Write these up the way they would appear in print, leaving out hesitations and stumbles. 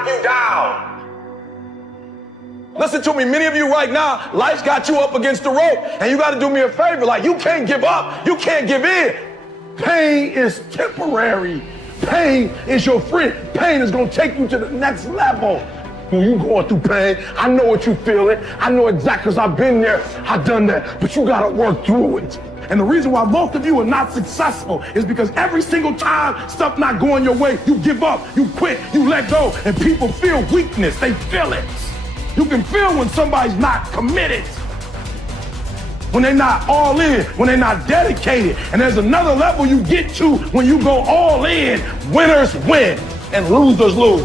knock you down. Listen to me, many of you right now, life's got you up against the rope, and you got to do me a favor. Like, you can't give up. You can't give in. Pain is temporary. Pain is your friend. Pain is going to take you to the next level. When you going through pain, I know what you're feeling. I know exactly, because I've been there. I've done that. But you got to work through it. And the reason why most of you are not successful is because every single time stuff not going your way, you give up, you quit, you let go, and people feel weakness. They feel it. You can feel when somebody's not committed, when they're not all in, when they're not dedicated. And there's another level you get to when you go all in. Winners win and losers lose.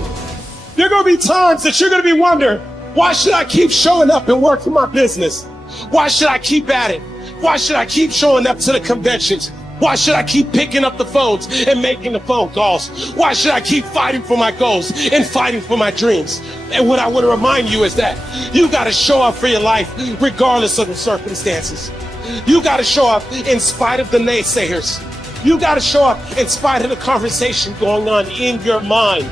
There are going to be times that you're going to be wondering, why should I keep showing up and working my business? Why should I keep at it? Why should I keep showing up to the conventions? Why should I keep picking up the phones and making the phone calls? Why should I keep fighting for my goals and fighting for my dreams? And what I want to remind you is that you got to show up for your life regardless of the circumstances. You got to show up in spite of the naysayers. You got to show up in spite of the conversation going on in your mind.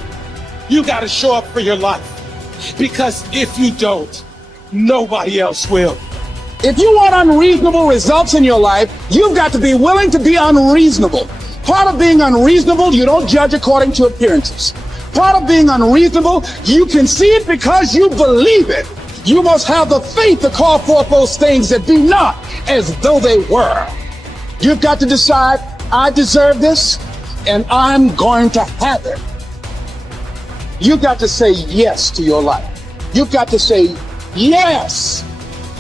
You got to show up for your life, because if you don't, nobody else will. If you want unreasonable results in your life, you've got to be willing to be unreasonable. Part of being unreasonable, you don't judge according to appearances. Part of being unreasonable, you can see it because you believe it. You must have the faith to call forth those things that be not as though they were. You've got to decide, I deserve this, and I'm going to have it. You've got to say yes to your life. You've got to say yes.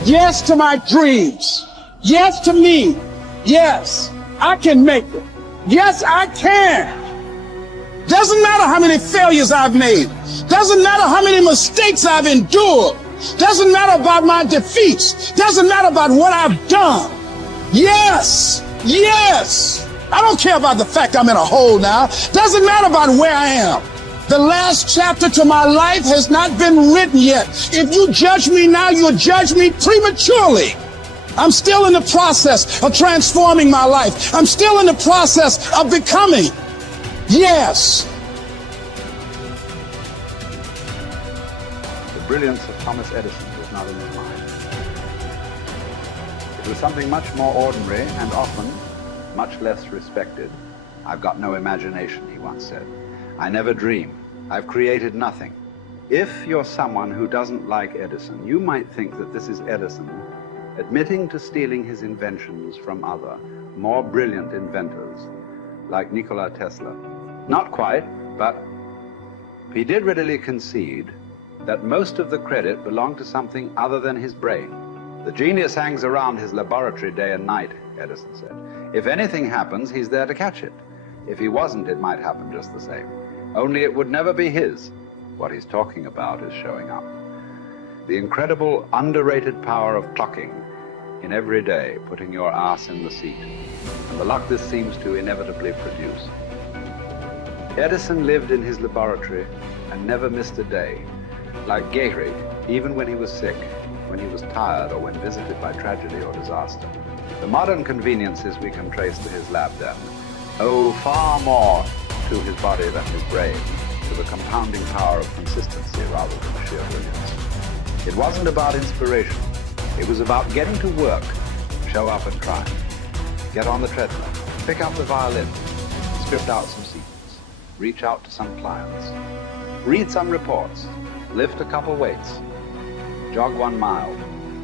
Yes to my dreams. Yes to me. Yes, I can make it. Yes, I can. Doesn't matter how many failures I've made. Doesn't matter how many mistakes I've endured. Doesn't matter about my defeats. Doesn't matter about what I've done. Yes, yes. I don't care about the fact I'm in a hole now. Doesn't matter about where I am. The last chapter to my life has not been written yet. If you judge me now, you'll judge me prematurely. I'm still in the process of transforming my life. I'm still in the process of becoming. Yes. The brilliance of Thomas Edison was not in his mind. It was something much more ordinary and often much less respected. I've got no imagination, he once said. I never dream. I've created nothing. If you're someone who doesn't like Edison, you might think that this is Edison admitting to stealing his inventions from other, more brilliant inventors, like Nikola Tesla. Not quite, but he did readily concede that most of the credit belonged to something other than his brain. The genius hangs around his laboratory day and night, Edison said. If anything happens, he's there to catch it. If he wasn't, it might happen just the same. Only it would never be his. What he's talking about is showing up. The incredible, underrated power of clocking in every day, putting your ass in the seat, and the luck this seems to inevitably produce. Edison lived in his laboratory and never missed a day. Like Gehrig, even when he was sick, when he was tired, or when visited by tragedy or disaster. The modern conveniences we can trace to his lab then owe far more to his body than his brain, to the compounding power of consistency rather than sheer brilliance. It wasn't about inspiration. It was about getting to work, show up and try. Get on the treadmill, pick up the violin, script out some sequence, reach out to some clients, read some reports, lift a couple weights, jog 1 mile,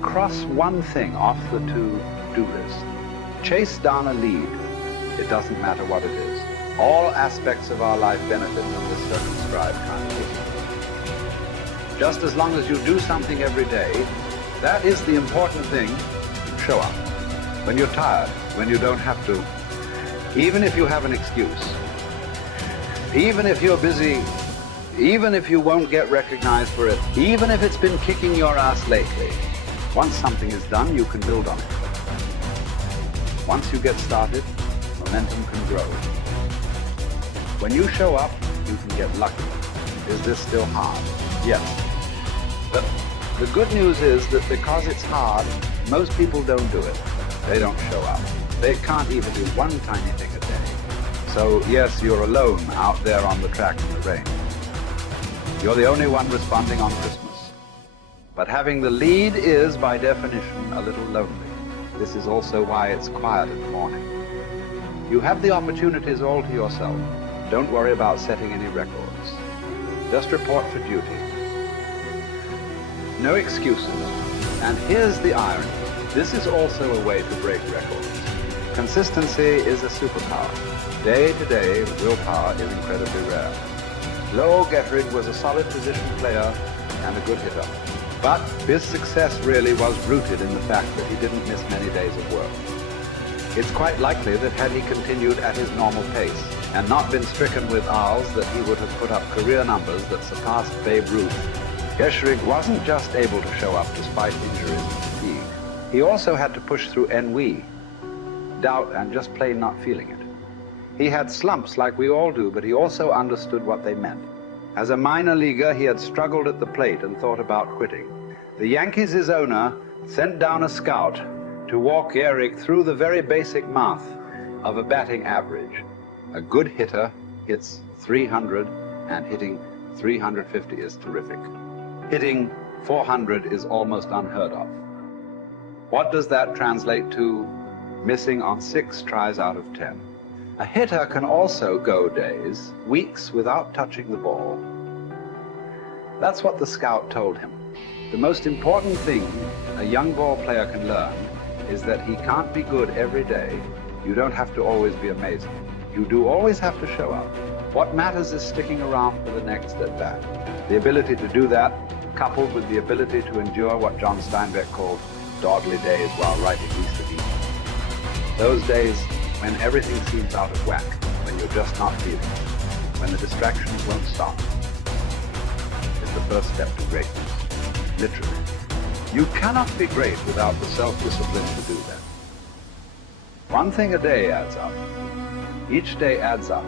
cross one thing off the to-do list, chase down a lead. It doesn't matter what it is. All aspects of our life benefit from this circumscribed kind of thinking. Just as long as you do something every day, that is the important thing. Show up. When you're tired, when you don't have to, even if you have an excuse, even if you're busy, even if you won't get recognized for it, even if it's been kicking your ass lately, once something is done, you can build on it. Once you get started, momentum can grow. When you show up, you can get lucky. Is this still hard? Yes. But the good news is that because it's hard, most people don't do it. They don't show up. They can't even do one tiny thing a day. So yes, you're alone out there on the track in the rain. You're the only one responding on Christmas. But having the lead is, by definition, a little lonely. This is also why it's quiet in the morning. You have the opportunities all to yourself. Don't worry about setting any records. Just report for duty. No excuses. And here's the irony. This is also a way to break records. Consistency is a superpower. Day to day, willpower is incredibly rare. Lowell Gettrig was a solid position player and a good hitter. But his success really was rooted in the fact that he didn't miss many days of work. It's quite likely that had he continued at his normal pace and not been stricken with R's, that he would have put up career numbers that surpassed Babe Ruth. Gettrig wasn't just able to show up despite injuries and fatigue. He also had to push through ennui, doubt, and just plain not feeling it. He had slumps like we all do, but he also understood what they meant. As a minor leaguer, he had struggled at the plate and thought about quitting. The Yankees' owner sent down a scout to walk Gehrig through the very basic math of a batting average. A good hitter hits 300, and hitting 350 is terrific. Hitting 400 is almost unheard of. What does that translate to? Missing on 6 tries out of 10. A hitter can also go days, weeks without touching the ball. That's what the scout told him. The most important thing a young ball player can learn is that he can't be good every day. You don't have to always be amazing. You do always have to show up. What matters is sticking around for the next at-bat. The ability to do that, coupled with the ability to endure what John Steinbeck called dogly days while writing East of Eden. Those days when everything seems out of whack, when you're just not feeling it, when the distractions won't stop, is the first step to greatness. Literally. You cannot be great without the self-discipline to do that. One thing a day adds up. Each day adds up.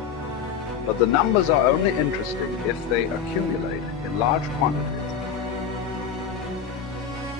But the numbers are only interesting if they accumulate in large quantities.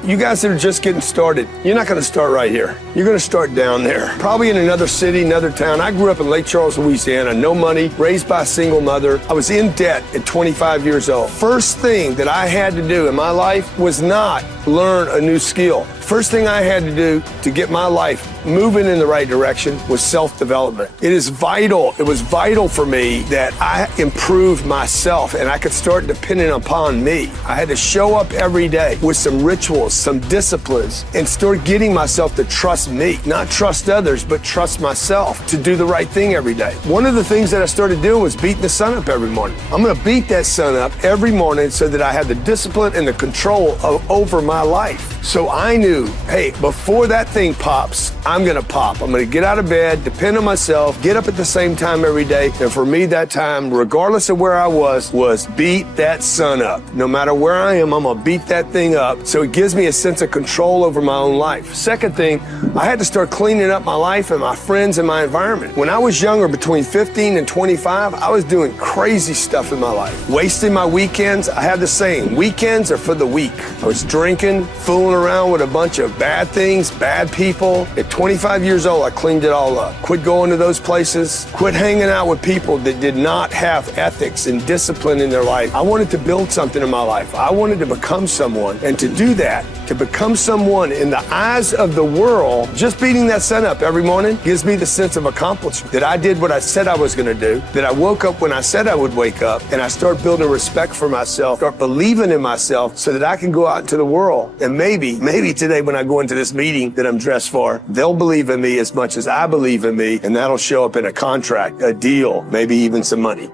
You guys that are just getting started, you're not going to start right here. You're going to start down there, probably in another city, another town. I grew up in Lake Charles, Louisiana, no money, raised by a single mother. I was in debt at 25 years old. First thing that I had to do in my life was not learn a new skill. First thing I had to do to get my life moving in the right direction was self-development. It is vital. It was vital for me that I improved myself and I could start depending upon me. I had to show up every day with some rituals, some disciplines, and start getting myself to trust me, not trust others, but trust myself to do the right thing every day. One of the things that I started doing was beating the sun up every morning. I'm going to beat that sun up every morning so that I have the discipline and the control over my life. So I knew, hey, before that thing pops, I'm going to pop. I'm going to get out of bed, depend on myself, get up at the same time every day. And for me, that time, regardless of where I was beat that sun up. No matter where I am, I'm going to beat that thing up. So it gives me a sense of control over my own life. Second thing, I had to start cleaning up my life and my friends and my environment. When I was younger, between 15 and 25, I was doing crazy stuff in my life. Wasting my weekends. I had the saying, weekends are for the weak. I was drinking, fooling around with a bunch of bad things, bad people. At 25 years old, I cleaned it all up. Quit going to those places. Quit hanging out with people that did not have ethics and discipline in their life. I wanted to build something in my life. I wanted to become someone. And to do that, to become someone in the eyes of the world, just beating that sun up every morning gives me the sense of accomplishment that I did what I said I was going to do, that I woke up when I said I would wake up, and I start building respect for myself, start believing in myself so that I can go out into the world. And maybe today when I go into this meeting that I'm dressed for, they'll believe in me as much as I believe in me, and that'll show up in a contract, a deal, maybe even some money.